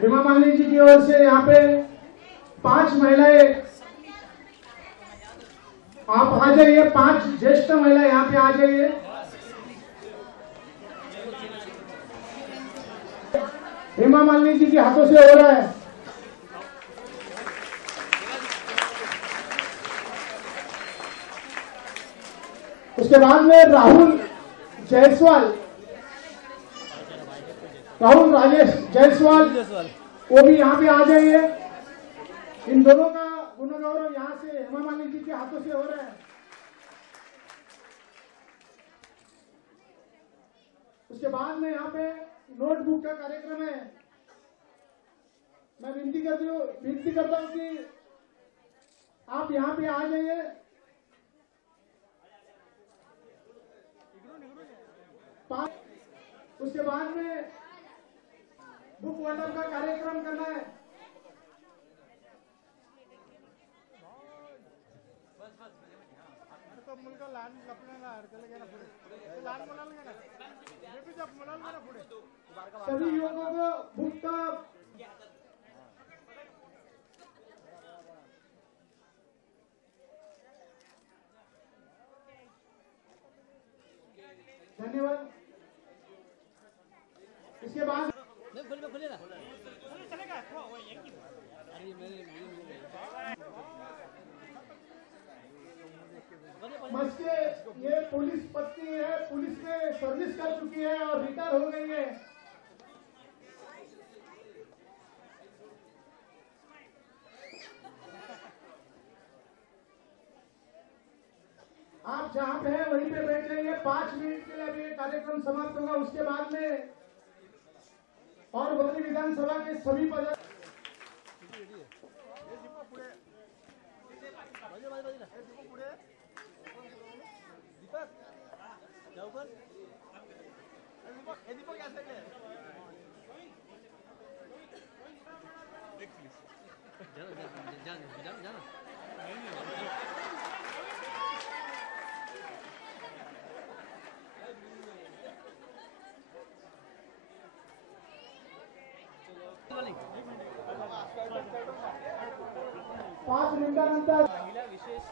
हेमा मालिनी जी की ओर से यहाँ पे 5 महिलाएं, आप आ जाइए। 5 ज्येष्ठ महिला यहाँ पे आ जाइए। हेमा मालिनी जी के हाथों से हो रहा है। उसके बाद में राहुल राजेश जायसवाल वो भी यहाँ पे आ जाइए। इन दोनों का गुणगौरव यहाँ से हेमा मालिनी जी के हाथों से हो रहा है। उसके बाद में यहाँ पे नोटबुक का कार्यक्रम है। मैं विनती करता हूँ कि आप यहाँ पे आ जाइए। उसके बाद में बुक वंडर का कार्यक्रम करना है। सभी युवकों को बुक का धन्यवाद। इसके बाद मस्के ये पुलिस पत्नी है, पुलिस में सर्विस कर चुकी है और रिटायर हो गई है। आप जहां पे हैं वहीं पे बैठ जाइए। 5 मिनट के लिए अभी ये कार्यक्रम समाप्त होगा। उसके बाद में और बद्री विधानसभा के सभी पद पाँच मिनिटानंतर महिला विशेष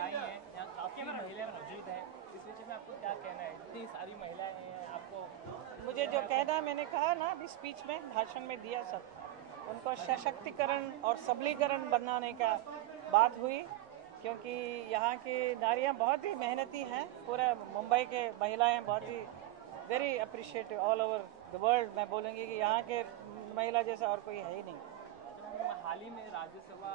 आई हैं, यहाँ काफी महिलाएं मौजूद हैं। इस विषय में आपको क्या कहना है? इतनी सारी महिलाएं हैं, आपको मुझे जो कहना है मैंने कहा ना अभी स्पीच में, भाषण में दिया सब। उनको सशक्तिकरण और सबलीकरण बनाने का बात हुई, क्योंकि यहाँ की नारियाँ बहुत ही मेहनती हैं। पूरा मुंबई के महिलाएं बहुत ही very appreciative all over the world. मैं बोलूँगी कि यहाँ के महिला जैसा और कोई है ही नहीं। हाल ही में राज्यसभा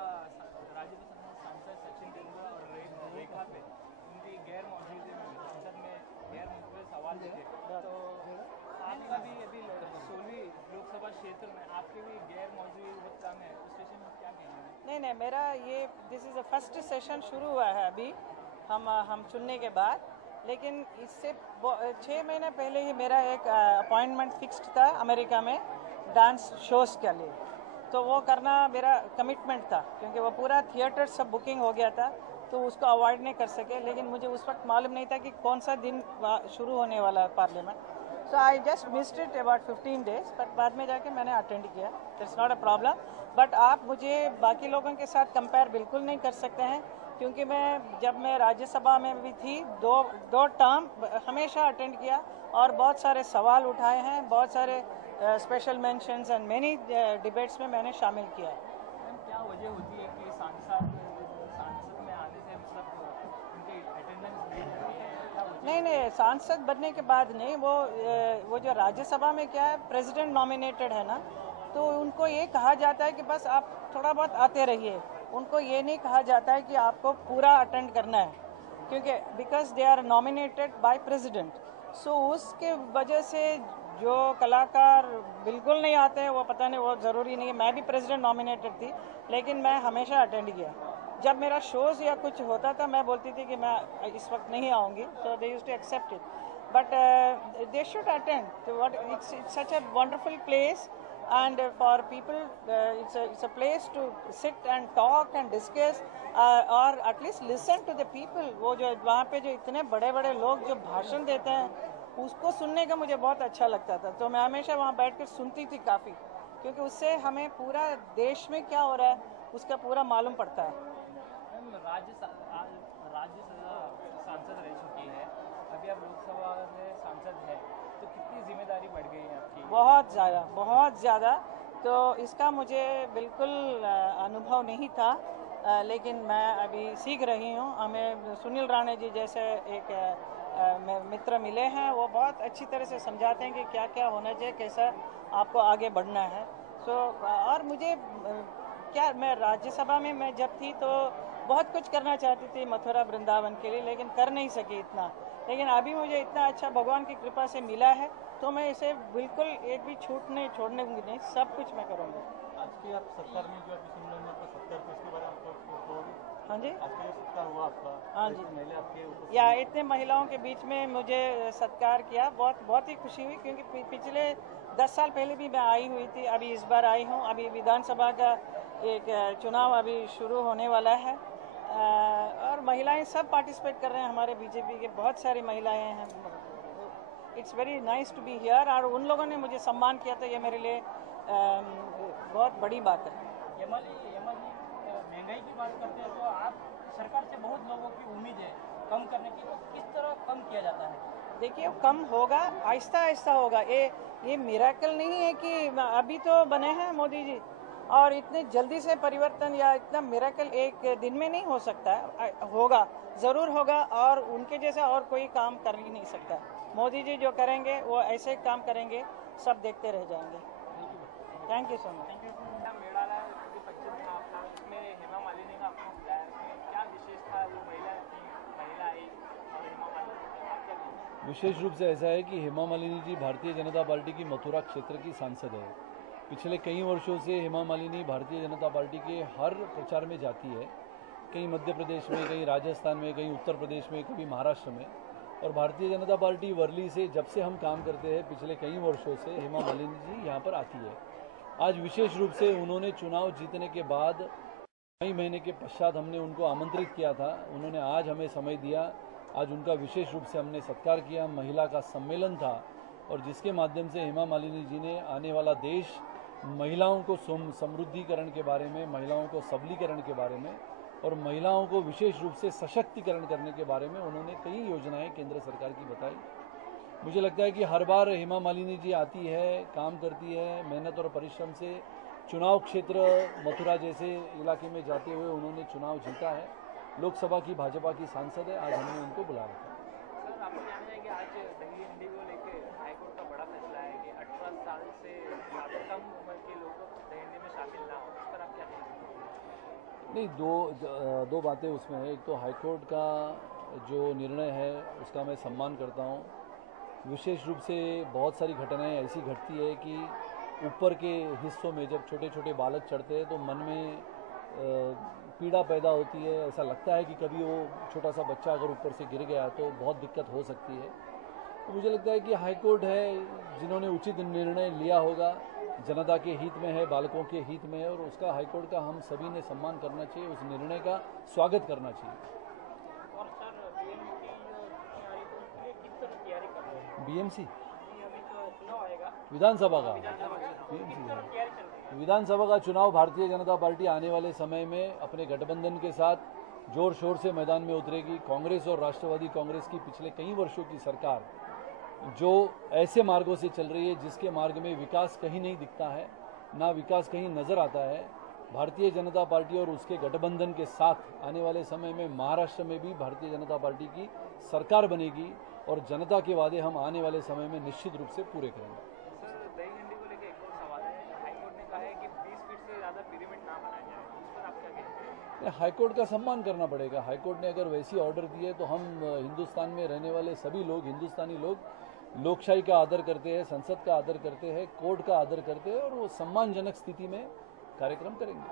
सांसद सचिन तेंदुलकर और रेखा पे उनकी गैर मौजूदगी में संसद में गैर मुल्की सवाल थे, तो आपका भी अभी 16वीं लोकसभा क्षेत्र में आपके भी गैर मौजूदगी बहुत कम है, उस विषय में क्या कहना है? नहीं, मेरा ये this is the first session शुरू हुआ है अभी हम चुनने के बाद। लेकिन इससे 6 महीने पहले ही मेरा एक अपॉइंटमेंट फिक्स्ड था अमेरिका में डांस शोज़ के लिए। तो वो करना मेरा कमिटमेंट था, क्योंकि वो पूरा थिएटर सब बुकिंग हो गया था, तो उसको अवॉइड नहीं कर सके। लेकिन मुझे उस वक्त मालूम नहीं था कि कौन सा दिन शुरू होने वाला है parliament. So I just missed it about 15 days, but बाद में जाके मैंने अटेंड किया। That's not a problem. But आप मुझे बाकी लोगों के साथ कंपेयर बिल्कुल नहीं कर सकते हैं, क्योंकि जब मैं राज्यसभा में भी थी, दो टर्म हमेशा अटेंड किया और बहुत सारे सवाल उठाए हैं, बहुत सारे special mentions and many debates में मैंने शामिल किया है। मैम, क्या वजह होती है कि सांसद में आने से मतलब उनकी अटेंडेंस नहीं जाती है? नहीं, सांसद बनने के बाद नहीं, वो जो राज्यसभा में क्या है, प्रेसिडेंट नॉमिनेटेड है ना, तो उनको ये कहा जाता है कि बस आप थोड़ा बहुत आते रहिए। उनको ये नहीं कहा जाता है कि आपको पूरा अटेंड करना है, क्योंकि because they are nominated by president. So उसके वजह से जो कलाकार बिल्कुल नहीं आते हैं, वो पता नहीं, वो ज़रूरी नहीं है। मैं भी प्रेसिडेंट नॉमिनेटेड थी, लेकिन मैं हमेशा अटेंड किया। जब मेरा शोज़ या कुछ होता था, मैं बोलती थी कि मैं इस वक्त नहीं आऊँगी, so they used to accept it, but they should attend. तो what it's such a wonderful place, and for people it's a place to sit and talk and discuss or at least listen to the people। वो जो वहाँ पे जो इतने बड़े बड़े लोग जो भाषण देते हैं, उसको सुनने का मुझे बहुत अच्छा लगता था। तो मैं हमेशा वहाँ बैठ कर सुनती थी काफ़ी। क्योंकि उससे हमें पूरा देश में क्या हो रहा है उसका पूरा मालूम पड़ता है। मैम राज्यसभा सांसद रह चुकी है, अभी आप लोकसभा में सांसद है, तो कितनी जिम्मेदारी बढ़ गई है आपकी? बहुत ज़्यादा। तो इसका मुझे बिल्कुल अनुभव नहीं था, लेकिन मैं अभी सीख रही हूँ। हमें सुनील राणे जी जैसे एक मित्र मिले हैं, वो बहुत अच्छी तरह से समझाते हैं कि क्या क्या होना चाहिए, कैसा आपको आगे बढ़ना है। और मुझे क्या, मैं राज्यसभा में मैं जब थी तो बहुत कुछ करना चाहती थी मथुरा वृंदावन के लिए, लेकिन कर नहीं सकी इतना। लेकिन अभी मुझे इतना अच्छा भगवान की कृपा से मिला है, तो मैं इसे बिल्कुल एक भी छूट नहीं छोड़ने नहीं, सब कुछ मैं करूँगी। आज की आप सरकार में जो अभी सुन रहे हैं आपका सत्कार, तो इसके बारे में आपको हाँ जी, आज का जो सत्कार हुआ आपका, हाँ जी, महिला आपके ऊपर या इतने महिलाओं के बीच में मुझे सत्कार किया, बहुत ही खुशी हुई। क्योंकि पिछले 10 साल पहले भी मैं आई हुई थी, अभी इस बार आई हूँ। अभी विधानसभा का एक चुनाव अभी शुरू होने वाला है, और महिलाएं सब पार्टिसिपेट कर रहे हैं। हमारे बीजेपी के बहुत सारी महिलाएं हैं। It's very nice to be here, और उन लोगों ने मुझे सम्मान किया, तो ये मेरे लिए बहुत बड़ी बात है। यमा जी महंगाई की बात करते हैं, तो आप सरकार से बहुत लोगों की उम्मीद है कम करने की, तो किस तरह कम किया जाता है? देखिए, कम होगा, आहिस्ता आहिस्ता होगा। ये मिरेकल नहीं है कि अभी तो बने हैं मोदी जी, और इतने जल्दी से परिवर्तन या इतना मिरेकल एक दिन में नहीं हो सकता है। होगा, ज़रूर होगा, और उनके जैसा और कोई काम कर ही नहीं सकता। मोदी जी जो करेंगे वो ऐसे काम करेंगे, सब देखते रह जाएंगे। Thank you so much. मेळाला पश्चिम आपला उसमें हेमा मालिनी का आपको बुलाया, उसमें क्या विशेष था? वो महिला आई और हेमा मालिनी, आप क्या कहेंगे? विशेष रूप से ऐसा है कि हेमा मालिनी जी भारतीय जनता पार्टी की मथुरा क्षेत्र की सांसद है। पिछले कई वर्षों से हेमा मालिनी भारतीय जनता पार्टी के हर प्रचार में जाती है, कहीं मध्य प्रदेश में, कहीं राजस्थान में, कहीं उत्तर प्रदेश में, कभी महाराष्ट्र में। और भारतीय जनता पार्टी वर्ली से जब से हम काम करते हैं पिछले कई वर्षों से हेमा मालिनी जी यहाँ पर आती है। आज विशेष रूप से उन्होंने चुनाव जीतने के बाद कई महीने के पश्चात हमने उनको आमंत्रित किया था, उन्होंने आज हमें समय दिया। आज उनका विशेष रूप से हमने सत्कार किया। महिला का सम्मेलन था, और जिसके माध्यम से हेमा मालिनी जी ने आने वाला देश, महिलाओं को समृद्धिकरण के बारे में, महिलाओं को सबलीकरण के बारे में, और महिलाओं को विशेष रूप से सशक्तिकरण करने के बारे में उन्होंने कई योजनाएं केंद्र सरकार की बताई। मुझे लगता है कि हर बार हेमा मालिनी जी आती है, काम करती है, मेहनत और परिश्रम से चुनाव क्षेत्र मथुरा जैसे इलाके में जाते हुए उन्होंने चुनाव जीता है। लोकसभा की भाजपा की सांसद है, आज हमने उनको बुला रखा है। सर, आपको जानना है कि आज दही हंडी को लेकर हाईकोर्ट का बड़ा फैसला है कि 18 साल से ज़्यादा कम उम्र के लोग दही हंडी में शामिल ना हो, इस पर आप क्या कहेंगे? नहीं, दो बातें उसमें है। एक तो हाईकोर्ट का जो निर्णय है उसका मैं सम्मान करता हूँ। विशेष रूप से बहुत सारी घटनाएं ऐसी घटती है कि ऊपर के हिस्सों में जब छोटे छोटे बालक चढ़ते हैं तो मन में पीड़ा पैदा होती है। ऐसा लगता है कि कभी वो छोटा सा बच्चा अगर ऊपर से गिर गया तो बहुत दिक्कत हो सकती है। तो मुझे लगता है कि हाईकोर्ट है जिन्होंने उचित निर्णय लिया होगा, जनता के हित में है, बालकों के हित में है, और उसका हाईकोर्ट का हम सभी ने सम्मान करना चाहिए, उस निर्णय का स्वागत करना चाहिए। और सर, बीएमसी अभी जो चुनाव आएगा विधानसभा का तैयारी विधानसभा का चुनाव भारतीय जनता पार्टी आने वाले समय में अपने गठबंधन के साथ जोर शोर से मैदान में उतरेगी। कांग्रेस और राष्ट्रवादी कांग्रेस की पिछले कई वर्षों की सरकार जो ऐसे मार्गों से चल रही है जिसके मार्ग में विकास कहीं नहीं दिखता है, ना विकास कहीं नजर आता है। भारतीय जनता पार्टी और उसके गठबंधन के साथ आने वाले समय में महाराष्ट्र में भी भारतीय जनता पार्टी की सरकार बनेगी, और जनता के वादे हम आने वाले समय में निश्चित रूप से पूरे करेंगे। सर, दही हंडी को लेकर एक और सवाल है। हाईकोर्ट ने कहा है कि 20 फीट से ज़्यादा पिरामिड ना बनाया जाए, इस पर आप क्या कहेंगे? हाईकोर्ट का सम्मान करना पड़ेगा। हाईकोर्ट ने अगर वैसी ऑर्डर दी है तो हम हिंदुस्तान में रहने वाले सभी लोग, हिंदुस्तानी लोग, लोकशाही का आदर करते हैं, संसद का आदर करते हैं, कोर्ट का आदर करते हैं, और वो सम्मानजनक स्थिति में कार्यक्रम करेंगे।